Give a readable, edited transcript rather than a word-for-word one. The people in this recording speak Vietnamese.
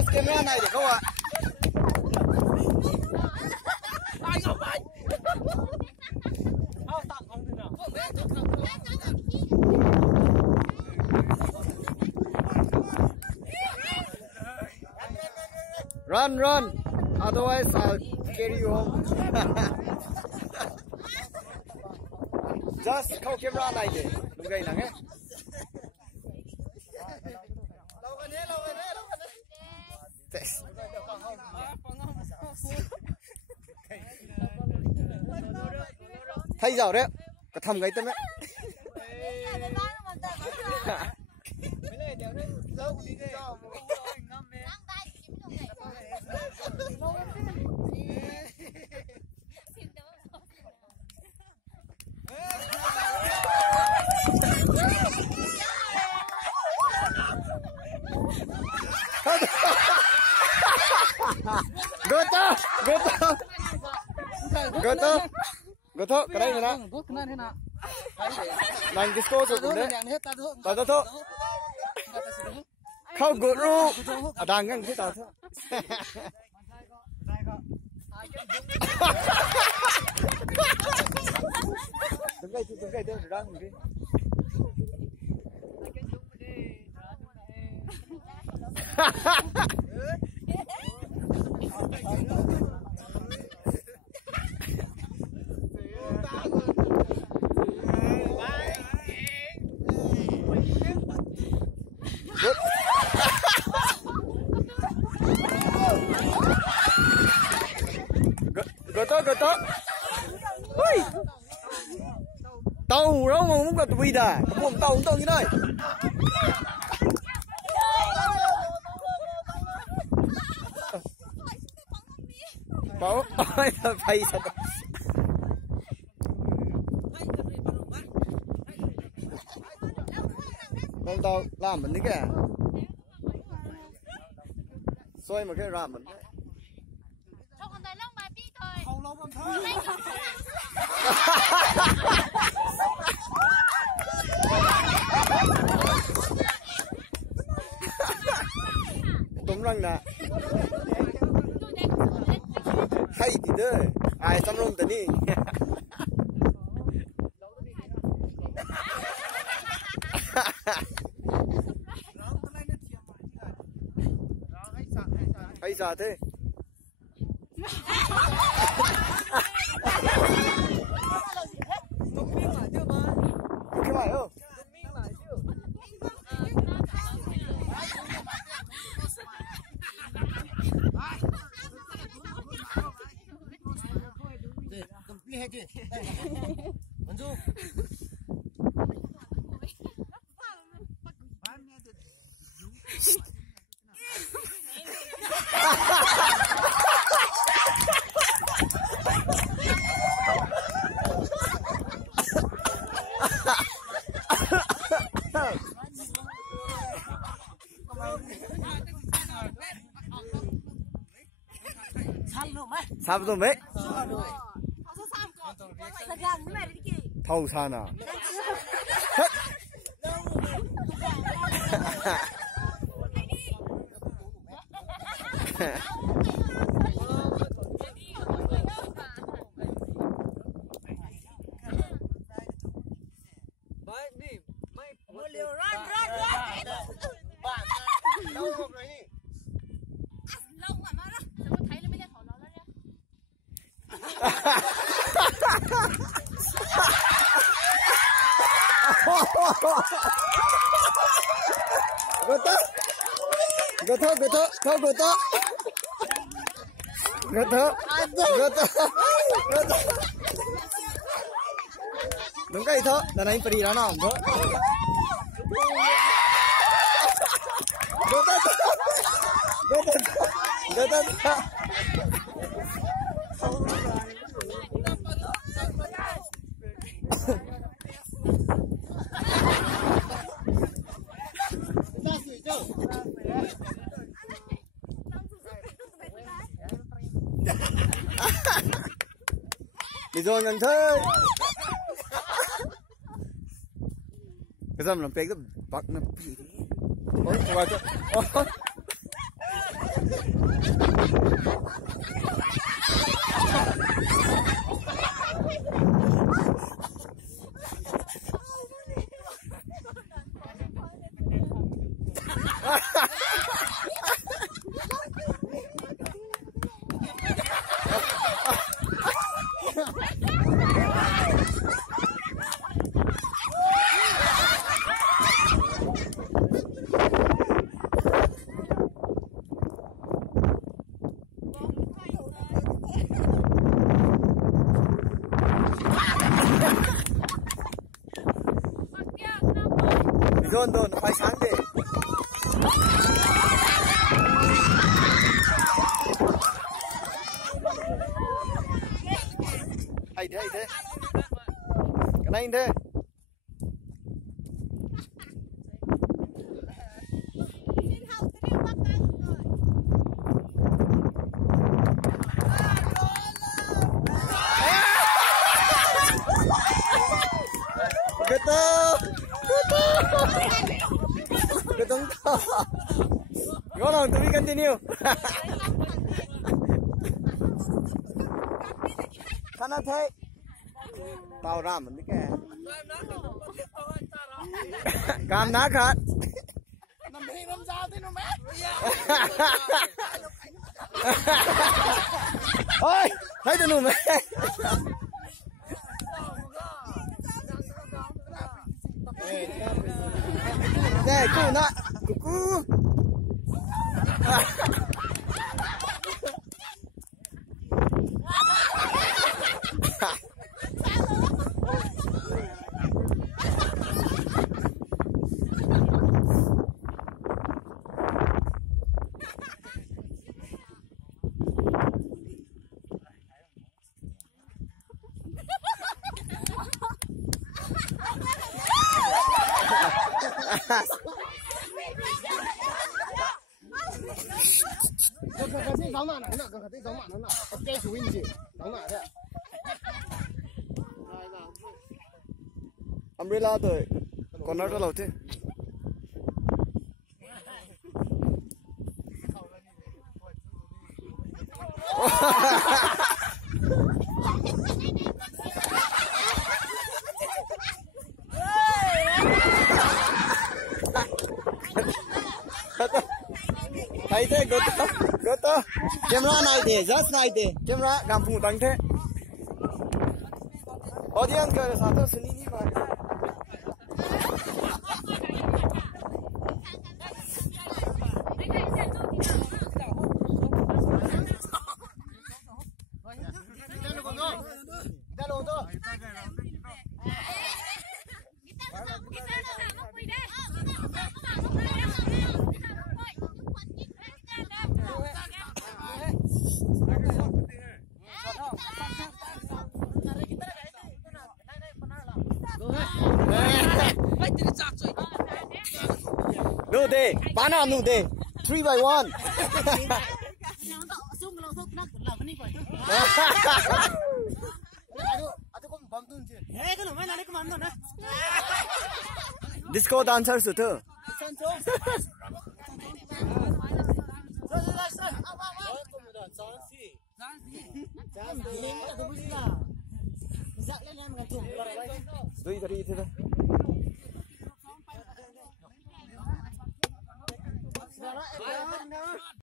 flash camera này để không ạ? Run, run, otherwise I'll carry you home. Just khâu camera này để đừng gây nắng ấy. Thay giờ đấy, có thầm cái tên đấy. Goto, cái đây này nè. Đánh disco rồi cũng đấy. Tao thôi. Không gột ru. Đang ngang cái tao thôi. Đứng đây tôi đang đi. Goto. Ui. Tàu đâu mà không có tụi đã. Buông tàu như này. Bảo ôi là phải sao? Con tàu làm mình đấy kìa. Xoay một cái làm mình đấy. Đúng rằng nè. Hay thì đấy, ai xăm rong tận đi. Hay sao thế? Cái bài không? Sao rồi mấy? Thâu san à? Goto. Đúng cái thôi, lần này phải đi đó nào không? Goto. Đi rồi nhận chơi. Cái dầm làm cái bắt nó bị. Ôi, Doon, phải sáng đi. Ai thế? Cái này thế. Betul. Go on, to be continue. Khana thế. Tao ra mình cái. Cam ná khát. Nằm đi nằm ra thế nó mẹ. Ôi, thấy tụi nó mẹ. Đây, chú nè, cucu. Cái gió mạn này nè, cái gió mạn nó nè, cái chú in gì, gió mạn đấy. Umbrella thôi, còn nó rất lâu thế. Thấy thế, goto. Camera này thế, just này thế, camera gam phun tăng thế. Audience cái sao tôi सुनी नहीं पा रही. Nu deh, panah nu deh, 3 by 1. Disco dancer su tu. Dui dari itu dah.